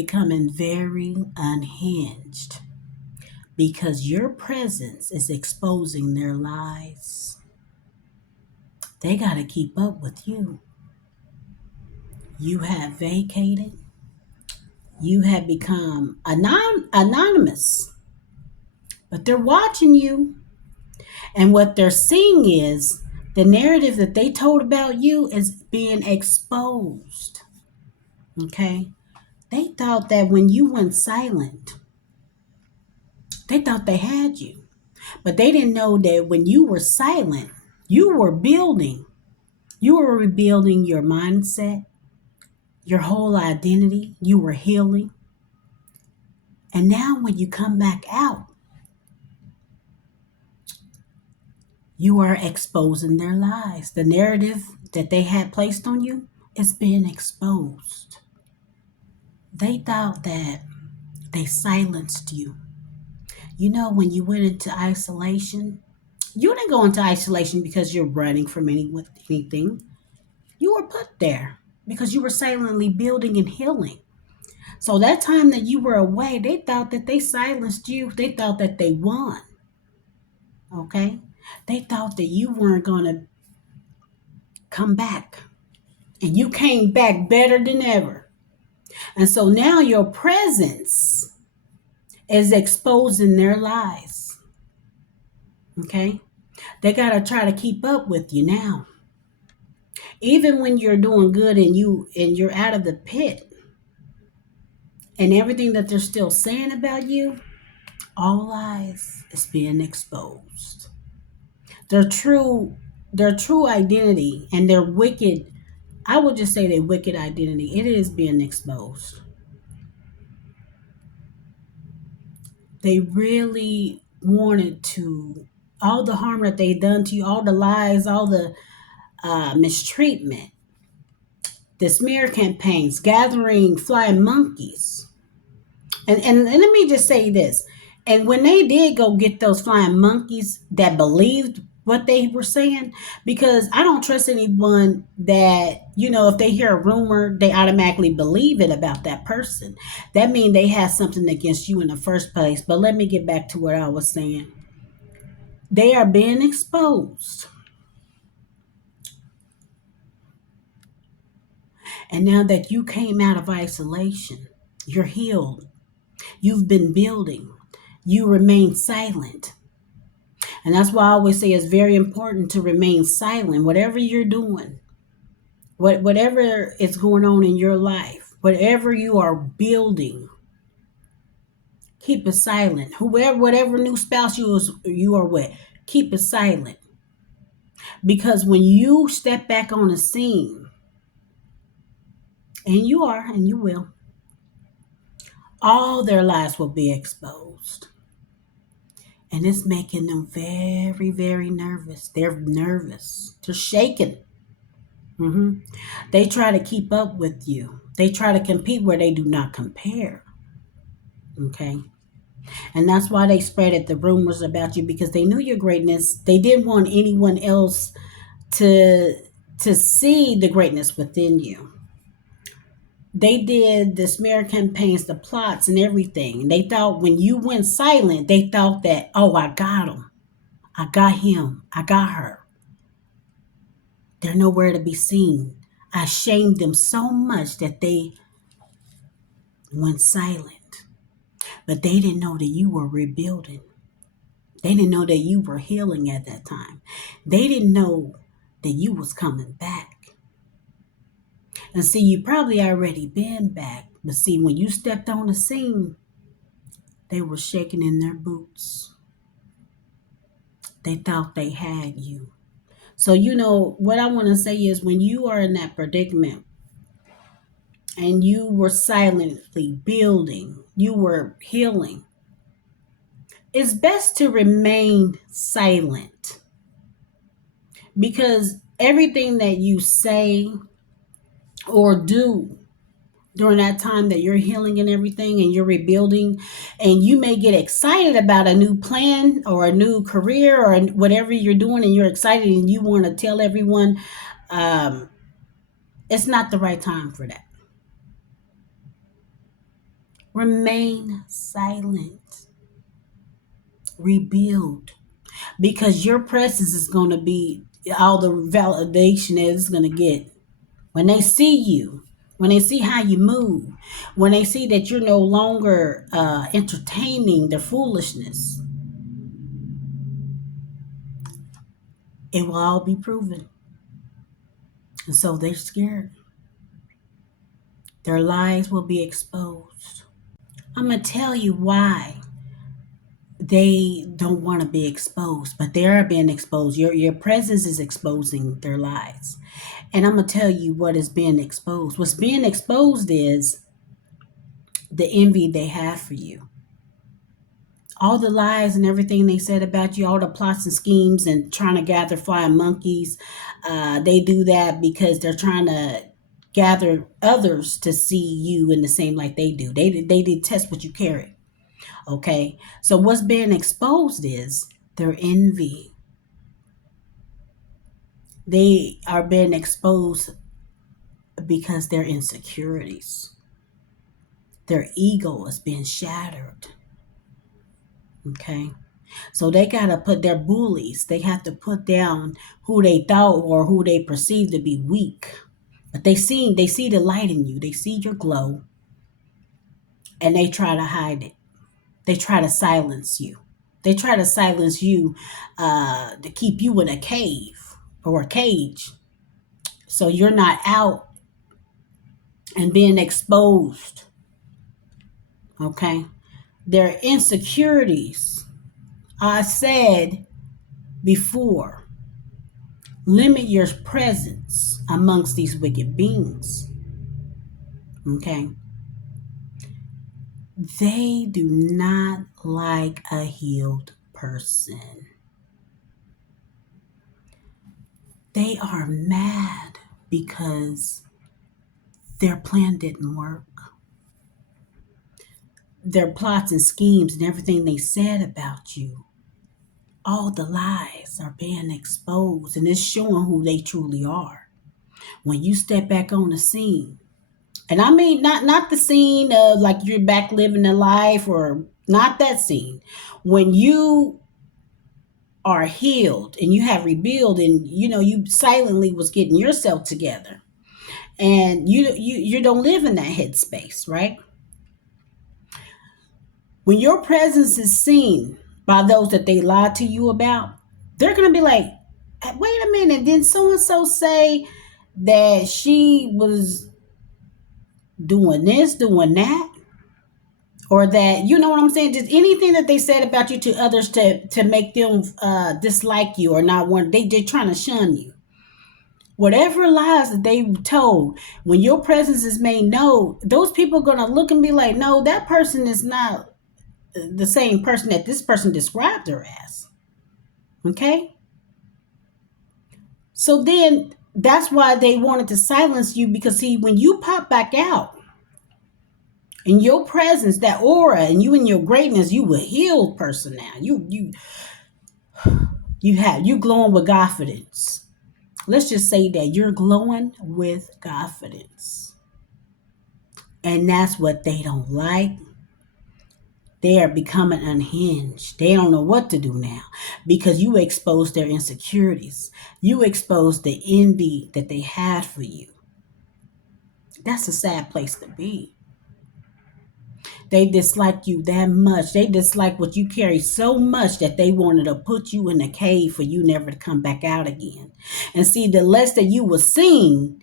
becoming very unhinged because your presence is exposing their lies. They got to keep up with you. You have vacated. You have become anonymous, but they're watching you. And what they're seeing is the narrative that they told about you is being exposed. Okay? They thought that when you went silent, they thought they had you. But they didn't know that when you were silent, you were building. You were rebuilding your mindset, your whole identity. You were healing. And now when you come back out, you are exposing their lies. The narrative that they had placed on you is being exposed. They thought that they silenced you. You know, when you went into isolation, you didn't go into isolation because you're running from anything. You were put there because you were silently building and healing. So that time that you were away, they thought that they silenced you. They thought that they won. Okay? They thought that you weren't going to come back. And you came back better than ever. And so now your presence is exposing their lies. Okay? They got to try to keep up with you now. Even when you're doing good and you're out of the pit and everything that they're still saying about you, all lies is being exposed. Their true their true identity and their wicked, I would just say their wicked identity, it is being exposed. They really wanted to, all the harm that they done to you, all the lies, all the mistreatment, the smear campaigns, gathering flying monkeys. And let me just say this. And when they did go get those flying monkeys that believed what they were saying, because I don't trust anyone that, if they hear a rumor, they automatically believe it about that person. That means they had something against you in the first place. But let me get back to what I was saying. They are being exposed. And now that you came out of isolation, you're healed. You've been building. You remain silent. And that's why I always say it's very important to remain silent. Whatever you're doing, whatever is going on in your life, whatever you are building, keep it silent. Whatever new spouse you are with, keep it silent. Because when you step back on the scene, and you are, and you will, all their lives will be exposed. And it's making them very, very nervous. They're nervous. They're shaking. hmm They try to keep up with you. They try to compete where they do not compare. Okay. And that's why they spreaded the rumors about you because they knew your greatness. They didn't want anyone else to to see the greatness within you. They did the smear campaigns, the plots, and everything. They thought when you went silent, they thought that, oh, I got him. I got him. I got her. They're nowhere to be seen. I shamed them so much that they went silent. But they didn't know that you were rebuilding. They didn't know that you were healing at that time. They didn't know that you was coming back. And see, you probably already been back. But see, when you stepped on the scene, they were shaking in their boots. They thought they had you. So, what I want to say is when you are in that predicament and you were silently building, you were healing, it's best to remain silent because everything that you say or do during that time that you're healing and everything and you're rebuilding and you may get excited about a new plan or a new career or whatever you're doing and you're excited and you want to tell everyone, um, it's not the right time for that. Remain silent. Rebuild. Because your presence is going to be all the validation that it's going to get. When they see you, when they see how you move, when they see that you're no longer entertaining their foolishness, it will all be proven. And so they're scared. Their lies will be exposed. I'm going to tell you why they don't want to be exposed, but they are being exposed. Your presence is exposing their lies. And I'm going to tell you what is being exposed. What's being exposed is the envy they have for you. All the lies and everything they said about you, all the plots and schemes and trying to gather flying monkeys, they do that because they're trying to gather others to see you in the same light they do. They detest what you carry. Okay, so what's being exposed is their envy. They are being exposed because their insecurities, their ego is being shattered. Okay, so they got to put their bullies, they have to put down who they thought or who they perceive to be weak. But they see the light in you. They see your glow and they try to hide it. They try to silence you. They try to silence you to keep you in a cave or a cage. So you're not out and being exposed. Okay. Their insecurities. I said before, limit your presence amongst these wicked beings. Okay. They do not like a healed person. They are mad because their plan didn't work. Their plots and schemes and everything they said about you, all the lies are being exposed and it's showing who they truly are. When you step back on the scene, and I mean not the scene of like you're back living a life or not that scene. When you are healed and you have rebuilt and you silently was getting yourself together and you don't live in that headspace, right? When your presence is seen by those that they lied to you about, they're going to be like, wait a minute, didn't so and so say that she was doing this, doing that? Or that, you know what I'm saying? Just anything that they said about you to others to make them dislike you or not want, they're trying to shun you. Whatever lies that they told, when your presence is made known, those people are going to look and be like, no, that person is not the same person that this person described her as. Okay? So then that's why they wanted to silence you, because see, when you pop back out in your presence, that aura, and you in your greatness, you a healed person now. You glowing with confidence. Let's just say that you're glowing with confidence. And that's what they don't like. They are becoming unhinged. They don't know what to do now because you exposed their insecurities. You exposed the envy that they had for you. That's a sad place to be. They dislike you that much. They dislike what you carry so much that they wanted to put you in a cave for you never to come back out again. And see, the less that you were seen,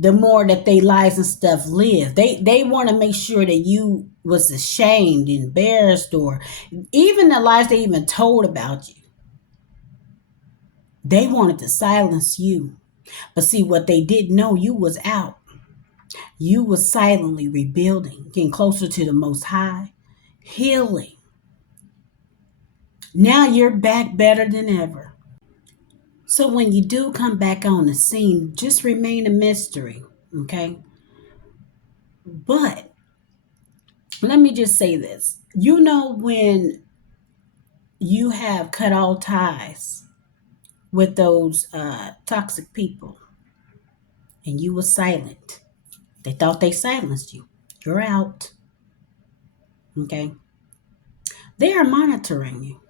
the more that they lies and stuff live. They want to make sure that you was ashamed, embarrassed, or even the lies they even told about you. They wanted to silence you. But see, what they didn't know, you was out. You was silently rebuilding, getting closer to the Most High, healing. Now you're back better than ever. So when you do come back on the scene, just remain a mystery, okay? But let me just say this. When you have cut all ties with those toxic people and you were silent, they thought they silenced you. You're out. Okay. They are monitoring you.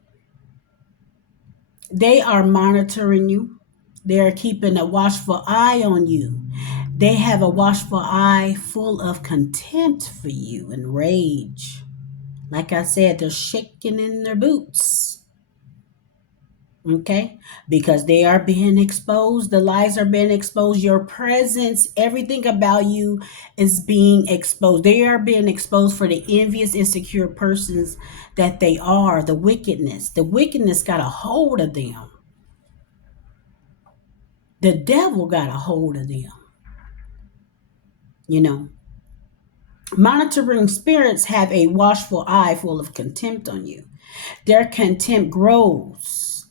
They are monitoring you. They are keeping a watchful eye on you. They have a watchful eye full of contempt for you and rage. Like I said, they're shaking in their boots. Okay? Because they are being exposed. The lies are being exposed. Your presence, everything about you is being exposed. They are being exposed for the envious, insecure persons that they are. The wickedness. The wickedness got a hold of them. The devil got a hold of them. You know, monitoring spirits have a watchful eye full of contempt on you. Their contempt grows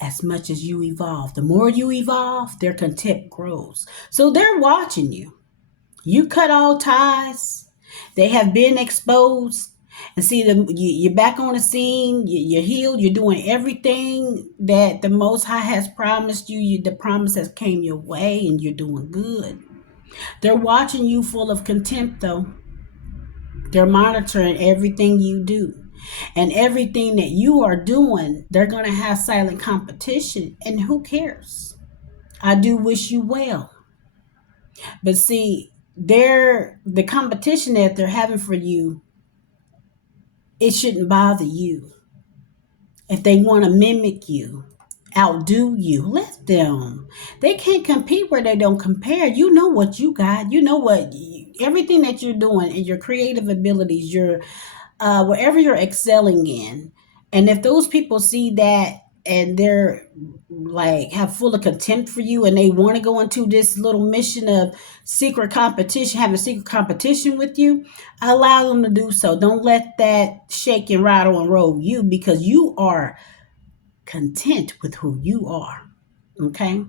as much as you evolve. The more you evolve, their contempt grows. So they're watching you. You cut all ties. They have been exposed. And see, you're back on the scene. You're healed. You're doing everything that the Most High has promised you. The promise has came your way, and you're doing good. They're watching you full of contempt, though. They're monitoring everything you do. And everything that you are doing, they're going to have silent competition. And who cares? I do wish you well. But see, the competition that they're having for you, it shouldn't bother you. If they want to mimic you, outdo you, let them. They can't compete where they don't compare. You know what you got. You know what everything that you're doing and your creative abilities, your wherever you're excelling in. And if those people see that and they're like have full of contempt for you and they want to go into this little mission of secret competition, having secret competition with you, allow them to do so. Don't let that shake and rattle and roll you because you are content with who you are. Okay?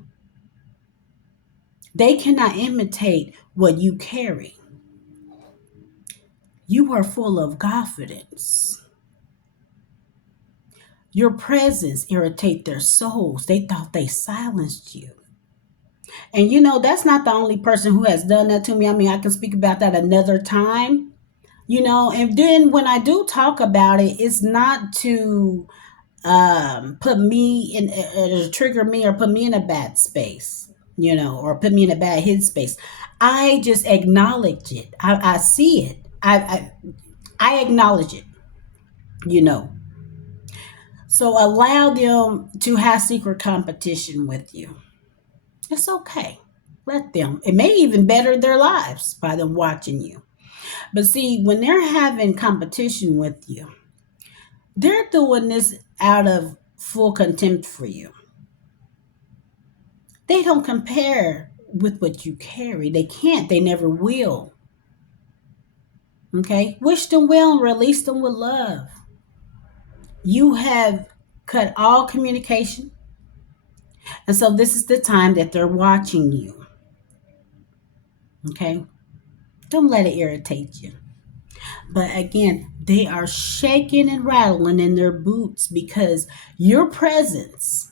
They cannot imitate what you carry. You are full of confidence. Your presence irritate their souls. They thought they silenced you. And that's not the only person who has done that to me. I mean, I can speak about that another time. And then when I do talk about it, it's not to put me in trigger me or put me in a bad space, or put me in a bad head space. I just acknowledge it. I see it. I acknowledge it, you know. So allow them to have secret competition with you. It's okay. Let them. It may even better their lives by them watching you. But see, when they're having competition with you, they're doing this out of full contempt for you. They don't compare with what you carry. They can't. They never will. Okay? Wish them well and release them with love. You have cut all communication. And so this is the time that they're watching you. Okay? Don't let it irritate you. But again, they are shaking and rattling in their boots because your presence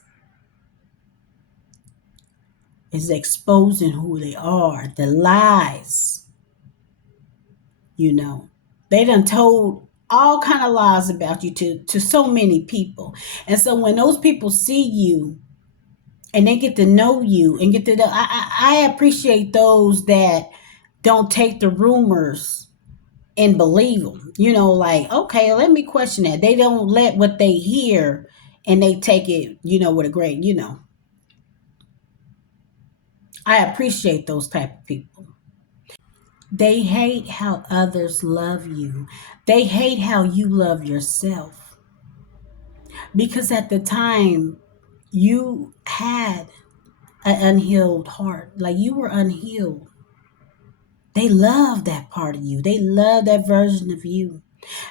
is exposing who they are, the lies, you know. They done told all kind of lies about you to so many people. And so when those people see you and they get to know you and get to know, I appreciate those that don't take the rumors and believe them. Like, okay, let me question that. They don't let what they hear and they take it, with a grain, I appreciate those type of people. They hate how others love you. They hate how you love yourself. Because at the time you had an unhealed heart, like you were unhealed. They love that part of you. They love that version of you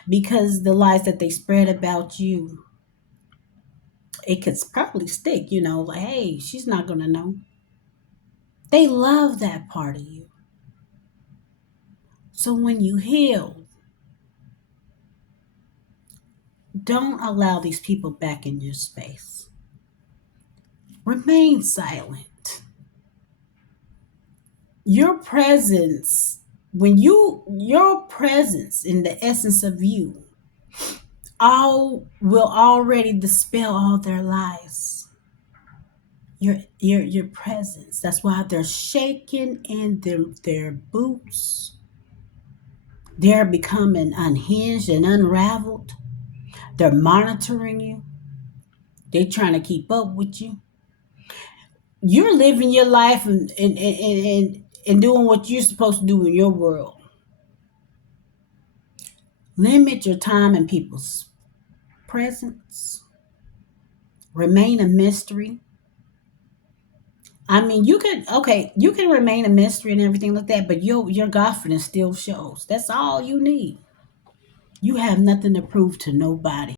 because the lies that they spread about you, it could probably stick, like, hey, she's not going to know. They love that part of you. So when you heal, don't allow these people back in your space. Remain silent. Your presence when your presence in the essence of you all will already dispel all their lies. Your presence. That's why they're shaking in their boots. They're becoming unhinged and unraveled. They're monitoring you. They're trying to keep up with you. You're living your life and doing what you're supposed to do in your world. Limit your time in people's presence. Remain a mystery. I mean, you can remain a mystery and everything like that, but your confidence still shows. That's all you need. You have nothing to prove to nobody.